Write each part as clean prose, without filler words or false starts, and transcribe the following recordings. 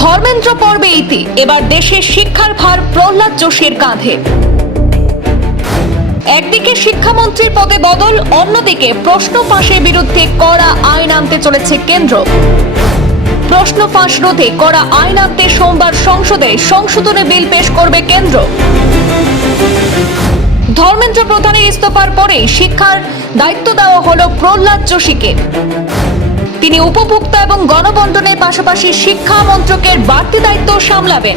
ধর্মেন্দ্র পর্বে ইতি, এবার দেশের শিক্ষার ভার প্রহ্লাদ যোশীর কাঁধে। একদিকে শিক্ষামন্ত্রীর পদে বদল, অন্যদিকে প্রশ্ন ফাঁসের বিরুদ্ধে কড়া আইন আনতে চলেছে কেন্দ্র। প্রশ্ন ফাঁস রোধে কড়া আইন আনতে সোমবার সংসদে সংশোধনী বিল পেশ করবে কেন্দ্র। ধর্মেন্দ্র প্রধানের ইস্তফার পরে শিক্ষার দায়িত্ব দেওয়া হলো প্রহ্লাদ যোশীকে। তিনি উপভোক্তা এবং গণবন্টনের পাশাপাশি শিক্ষা মন্ত্রকের বাড়তি দায়িত্ব সামলাবেন।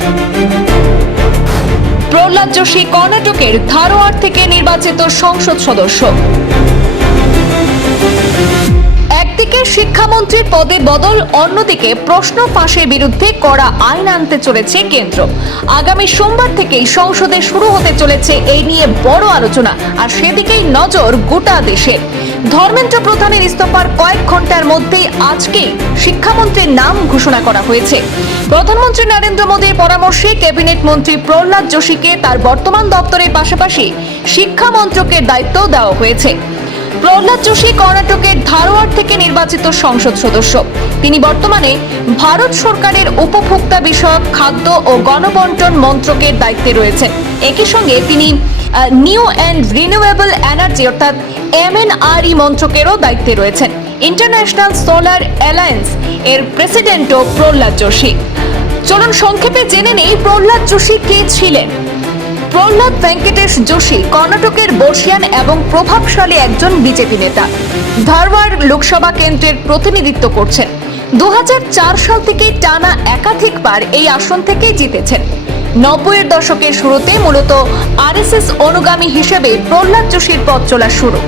প্রহ্লাদ যোশী কর্ণাটকের ধারওয়াড় থেকে নির্বাচিত সংসদ সদস্য। একদিকে শিক্ষামন্ত্রীর পদে বদল, অন্যদিকে প্রশ্ন ফাঁসের বিরুদ্ধে কড়া আইন আনতে চলেছে কেন্দ্র। আগামী সোমবার থেকেই সংসদে শুরু হতে চলেছে এই নিয়ে বড় আলোচনা, আর সেদিকেই নজর গোটা দেশে। ধর্মেন্দ্র প্রধানের ইস্তফার কয়েক ঘন্টার মধ্যেই আজকেই শিক্ষামন্ত্রীর নাম ঘোষণা করা হয়েছে। প্রধানমন্ত্রী নরেন্দ্র মোদীর পরামর্শে ক্যাবিনেট মন্ত্রী প্রহ্লাদ যোশীকে তার বর্তমান দপ্তরের পাশাপাশি শিক্ষা মন্ত্রকের দায়িত্ব দেওয়া হয়েছে। প্রহ্লাদ যোশী কর্ণাটকের ধারওয়াড় থেকে নির্বাচিত সংসদ সদস্য। তিনি বর্তমানে ভারত সরকারের উপভোক্তা বিষয়ক খাদ্য ও গণবন্টন মন্ত্রকের দায়িত্বে রয়েছেন। একই সঙ্গে তিনি নিউ অ্যান্ড রিনিউয়েবল এনার্জি অর্থাৎ MNRE মন্ত্রকেরও দায়িত্বে রয়েছেন। ইন্টারন্যাশনাল সোলার অ্যালায়েন্স এর প্রেসিডেন্টও প্রহ্লাদ যোশী। চলুন সংক্ষেপে জেনে নেই প্রহ্লাদ যোশী কে ছিলেন। প্রহ্লাদ ভেঙ্কটেশ যোশী কর্ণাটকের বর্ষিয়ান এবং প্রভাবশালী একজন বিজেপি নেতা। ধারওয়াড় লোকসভা কেন্দ্রের প্রতিনিধিত্ব করছেন। 2004 সাল থেকে টানা একাধিকবার এই আসন থেকে জিতেছেন। 90-এর দশকের শুরুতে মূলত RSS অনুগামী হিসেবে প্রহ্লাদ যোশীর পথ চলা শুরু।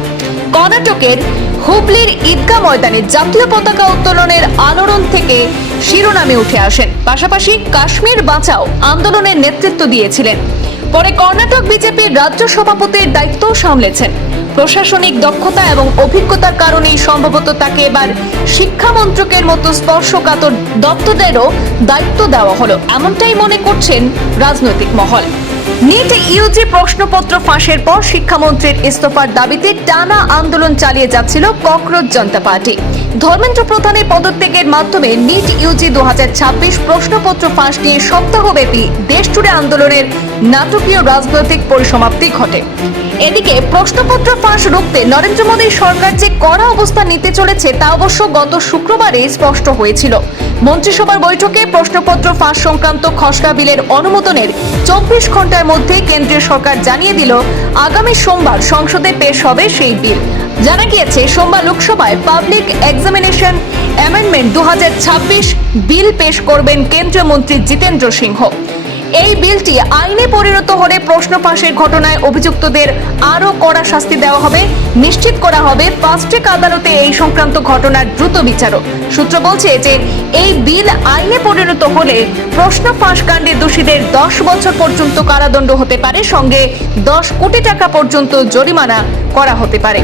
কর্ণাটকের হুবলির ঈদগাহ ময়দানে জাতীয় পতাকা উত্তোলনের আলোড়ন থেকে শিরোনামে উঠে আসেন। পাশাপাশি কাশ্মীর বাঁচাও আন্দোলনের নেতৃত্ব দিয়েছিলেন। পরে কর্ণাটক বিজেপির রাজ্য সভাপতির দায়িত্ব সামলেছেন। প্রশাসনিক দক্ষতা এবং অভিজ্ঞতার কারণেই সম্ভবত তাকে এবার শিক্ষা মন্ত্রকের মতো স্পর্শকাতর দপ্তরেরও দায়িত্ব দেওয়া হলো, এমনটাই মনে করছেন রাজনৈতিক মহল। নিট ইউজি প্রশ্নপত্র ফাঁসের পর শিক্ষামন্ত্রীর ইস্তফার দাবিতে টানা আন্দোলন চালিয়ে যাচ্ছিল ককরোচ জনতা পার্টি। ধর্মেন্দ্র প্রধানের পদত্যাগের মাধ্যমে নিট ইউজি 2026 প্রশ্নপত্র ফাঁস নিয়ে সপ্তাহব্যাপী দেশজুড়ে আন্দোলনের নাটকীয় রাজনৈতিক পরিসমাপ্তি ঘটে। এদিকে প্রশ্নপত্র ফাঁস রুখতে নরেন্দ্র মোদীর সরকার যে কড়া অবস্থান নিতে চলেছে তা অবশ্য গত শুক্রবারে স্পষ্ট হয়েছিল। মন্ত্রিসভার বৈঠকে প্রশ্নপত্র ফাঁস সংক্রান্ত খসড়া বিলের অনুমোদনের 24 ঘন্টার মধ্যে কেন্দ্রীয় সরকার জানিয়ে দিল আগামী সোমবার সংসদে পেশ হবে সেই বিল। জানা গিয়েছে সোমবার লোকসভায় পাবলিক এক্সামিনেশন অ্যামেন্ডমেন্ট 2026 বিল পেশ করবেন কেন্দ্রীয় মন্ত্রী জিতেন্দ্র সিংহ। এই বিলটি আইনে পরিণত হলে প্রশ্ন ফাঁসের ঘটনায় অভিযুক্তদের আরও কড়া শাস্তি দেওয়া হবে। নিশ্চিত করা হবে ফাস্ট ট্র্যাক আদালতে এই সংক্রান্ত ঘটনার দ্রুত বিচারও। সূত্র বলছে যে এই বিল আইনে পরিণত হলে প্রশ্ন ফাঁস কাণ্ডে দোষীদের 10 বছর পর্যন্ত কারাদণ্ড হতে পারে, সঙ্গে 10 কোটি টাকা পর্যন্ত জরিমানা করা হতে পারে।